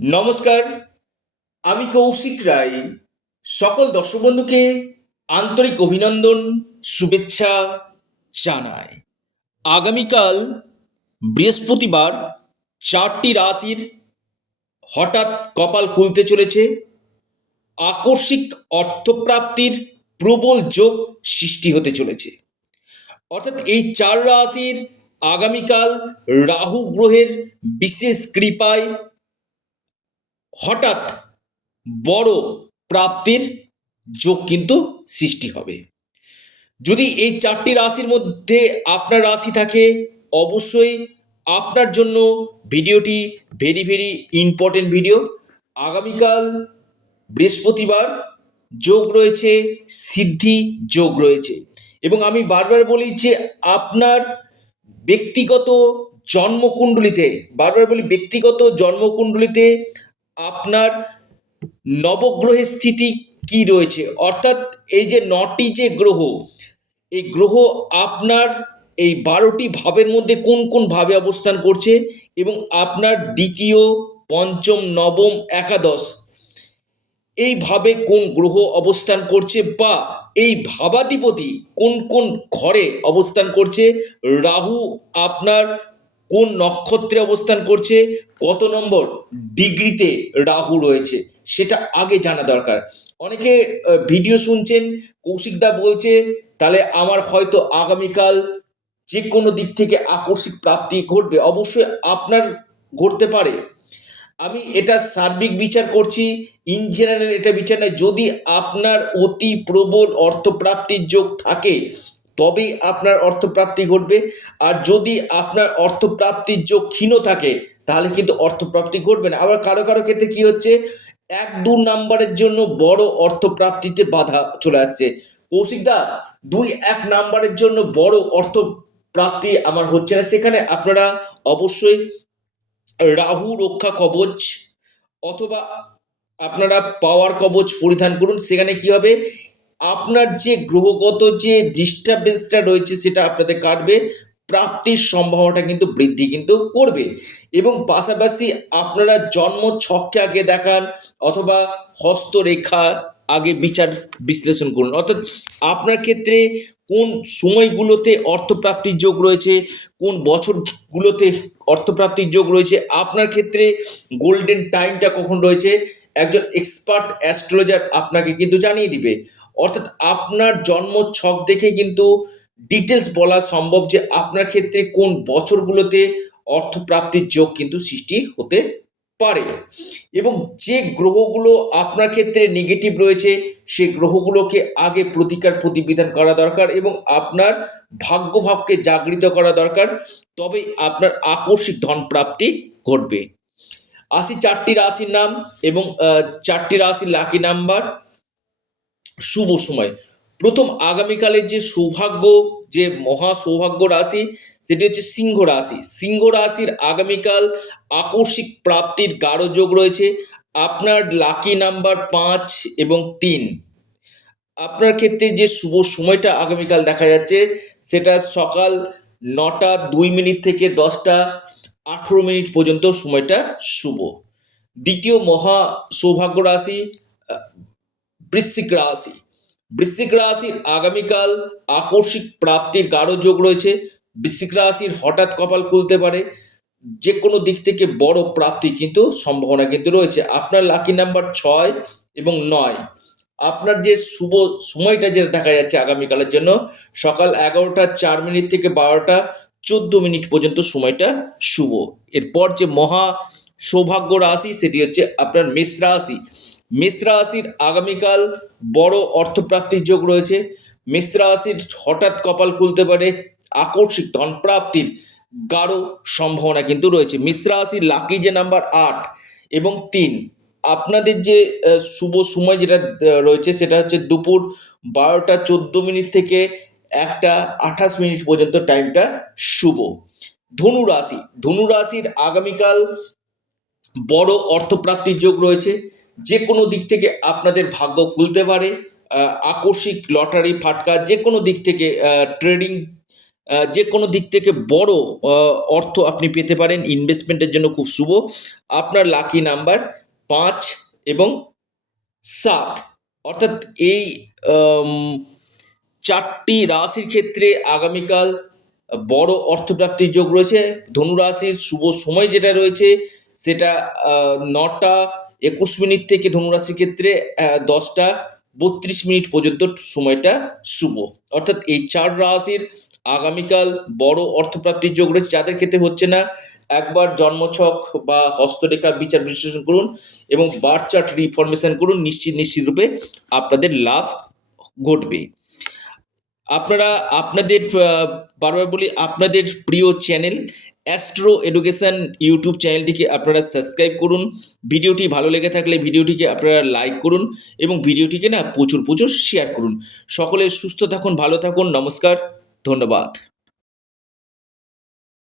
নমস্কার, আমি কৌশিক রায়। সকল দর্শক বন্ধুকে আন্তরিক অভিনন্দন, শুভেচ্ছা জানাই। আগামীকাল বৃহস্পতিবার 4টি রাশির হঠাৎ কপাল খুলতে চলেছে। আকস্মিক অর্থপ্রাপ্তির প্রবল যোগ সৃষ্টি হতে চলেছে। অর্থাৎ এই 4 রাশির আগামীকাল রাহু গ্রহের বিশেষ কৃপায় হঠাৎ বড় প্রাপ্তির যোগ কিন্তু সৃষ্টি হবে। যদি এই 4টি রাশির মধ্যে আপনার রাশি থাকে, অবশ্যই আপনার জন্য ভিডিওটি ভেরি ভেরি ইম্পর্টেন্ট ভিডিও। আগামীকাল বৃহস্পতিবার যোগ রয়েছে, সিদ্ধি যোগ রয়েছে, এবং আমি বারবার বলি যে আপনার ব্যক্তিগত জন্মকুণ্ডলিতে, বারবার বলি ব্যক্তিগত জন্মকুণ্ডলিতে আপনার নবগ্রহের স্থিতি কি রয়েছে, অর্থাৎ এই যে 9টি যে গ্রহ, এই গ্রহ আপনার এই 12টি ভাবের মধ্যে কোন কোন ভাবে অবস্থান করছে, এবং আপনার দ্বিতীয়, পঞ্চম, নবম, একাদশ এইভাবে কোন গ্রহ অবস্থান করছে, বা এই ভাবাধিপতি কোন কোন ঘরে অবস্থান করছে, রাহু আপনার কোন নক্ষত্রে অবস্থান করছে, কত নম্বর ডিগ্রিতে রাহু রয়েছে, সেটা আগে জানা দরকার। অনেকে ভিডিও শুনছেন, কৌশিকদা বলছে তাহলে আমার হয়তো আগামীকাল যে কোনো দিক থেকে আকস্মিক প্রাপ্তি ঘটবে। অবশ্যই আপনার ঘটতে পারে, আমি এটা সার্বিক বিচার করছি, ইন জেনারেল এটা বিচার নয়। যদি আপনার অতি প্রবল অর্থপ্রাপ্তির যোগ থাকে তবেই আপনার অর্থপ্রাপ্তি ঘটবে, আর যদি আপনার অর্থপ্রাপ্তির যোগ ক্ষীণ থাকে তাহলে কিন্তু অর্থপ্রাপ্তি ঘটবে না। আবার কারো কারো ক্ষেত্রে কি হচ্ছে, 1-2 নাম্বারের জন্য বড় অর্থপ্রাপ্তিতে বাধা চলে আসছে। কৌশিকদা, 2-1 নাম্বারের জন্য বড় অর্থ প্রাপ্তি আমার হচ্ছে না, সেখানে আপনারা অবশ্যই রাহু রক্ষা কবচ অথবা আপনারা পাওয়ার কবচ পরিধান করুন। সেখানে কি হবে, আপনার যে গ্রহগত যে ডিস্টারবেন্সটা রয়েছে সেটা আপনাদের কাটবে, প্রাপ্তির সম্ভাবনাটা কিন্তু বৃদ্ধি কিন্তু করবে। এবং পাশাপাশি আপনারা জন্ম ছককে আগে দেখান, অথবা হস্তরেখা আগে বিচার বিশ্লেষণ করুন, অর্থাৎ আপনার ক্ষেত্রে কোন সময়গুলোতে অর্থপ্রাপ্তির যোগ রয়েছে, কোন বছরগুলোতে অর্থপ্রাপ্তির যোগ রয়েছে, আপনার ক্ষেত্রে গোল্ডেন টাইমটা কখন রয়েছে, একজন এক্সপার্ট অ্যাস্ট্রোলজার আপনাকে কিন্তু জানিয়ে দিবে। অর্থাৎ আপনার জন্ম ছক দেখে কিন্তু ডিটেলস বলা সম্ভব যে আপনার ক্ষেত্রে কোন বছরগুলোতে অর্থপ্রাপ্তির যোগ কিন্তু সৃষ্টি হতে পারে। এবং যে গ্রহগুলো আপনার ক্ষেত্রে নেগেটিভ রয়েছে সেই গ্রহগুলোকে আগে প্রতিকার প্রতিবিধান করা দরকার, এবং আপনার ভাগ্যভাবকে জাগৃত করা দরকার, তবেই আপনার আকস্মিক ধন প্রাপ্তি ঘটবে। আসি 4টি রাশির নাম এবং 4টি রাশির লাকি নাম্বার, শুভ সময়। প্রথম আগামীকালের যে সৌভাগ্য, যে মহা সৌভাগ্য রাশি, সেটি হচ্ছে সিংহ রাশি। সিংহ রাশির আগামীকাল আকস্মিক প্রাপ্তির গাঢ় যোগ রয়েছে। আপনার লাকি নাম্বার 5 এবং 3। আপনার ক্ষেত্রে যে শুভ সময়টা আগামীকাল দেখা যাচ্ছে সেটা সকাল 9টা 2 মিনিট থেকে 10টা 18 মিনিট পর্যন্ত সময়টা শুভ। দ্বিতীয় মহা সৌভাগ্য রাশি বৃশ্চিক রাশি। বৃশ্চিক রাশির আগামীকাল আকস্মিক প্রাপ্তির গাঢ় যোগ রয়েছে। বৃশ্চিক রাশির হঠাৎ কপাল খুলতে পারে, যে কোনো দিক থেকে বড় প্রাপ্তি কিন্তু সম্ভাবনা কিন্তু রয়েছে। আপনার লাকি নাম্বার 6 এবং 9। আপনার যে শুভ সময়টা যেটা দেখা যাচ্ছে আগামীকালের জন্য, সকাল 11টা 4 মিনিট থেকে 12টা 14 মিনিট পর্যন্ত সময়টা শুভ। এরপর যে মহা সৌভাগ্য রাশি সেটি হচ্ছে আপনার মেষ রাশি। মেষ রাশির আগামীকাল বড় অর্থপ্রাপ্তির যোগ রয়েছে। মেষ রাশির হঠাৎ কপাল খুলতে পারে, আকস্মিক ধন প্রাপ্তির গাঢ় সম্ভাবনা কিন্তু রয়েছে। মেষ রাশির লাকি যে নাম্বার 8 এবং 3। আপনাদের যে শুভ সময় যেটা রয়েছে সেটা হচ্ছে দুপুর 12টা 14 মিনিট থেকে 1টা 28 মিনিট পর্যন্ত টাইমটা শুভ। ধনু রাশি। ধনু রাশির আগামীকাল বড় অর্থপ্রাপ্তির যোগ রয়েছে। যে কোনো দিক থেকে আপনাদের ভাগ্য খুলতে পারে, আকস্মিক লটারি ফাটকা যে কোনো দিক থেকে ট্রেডিং যে কোনো দিক থেকে বড় অর্থ আপনি পেতে পারেন। ইনভেস্টমেন্টের জন্য খুব শুভ। আপনার লাকি নাম্বার 5 এবং 7, অর্থাৎ এই আম 4টি রাশির ক্ষেত্রে আগামীকাল বড় অর্থপ্রাপ্তির যোগ রয়েছে। ধনু রাশির শুভ সময় যেটা রয়েছে সেটা 9টা 21 মিনিট থেকে ধনু রাশির ক্ষেত্রে 10টা 32 মিনিট পর্যন্ত সময়টা শুভ। অর্থাৎ এই 4 রাশির আগামীকাল বড় অর্থপ্রাপ্তির যোগ রয়েছে। যাদের ক্ষেত্রে হচ্ছে না, একবার জন্মছক বা হস্তরেখা বিচার বিশ্লেষণ করুন এবং বার্থ চার্ট রিফরমেশন করুন, নিশ্চিত রূপে আপনাদের লাভ ঘটবে। আপনারা আপনাদের বারবার বলি, আপনাদের প্রিয় চ্যানেল অ্যাস্ট্রো এডুকেশন ইউটিউব চ্যানেলটিকে আপনারা সাবস্ক্রাইব করুন। ভিডিওটি ভালো লেগে থাকলে ভিডিওটিকে আপনারা লাইক করুন এবং ভিডিওটিকে না প্রচুর শেয়ার করুন। সকলে সুস্থ থাকুন, ভালো থাকুন। নমস্কার, ধন্যবাদ।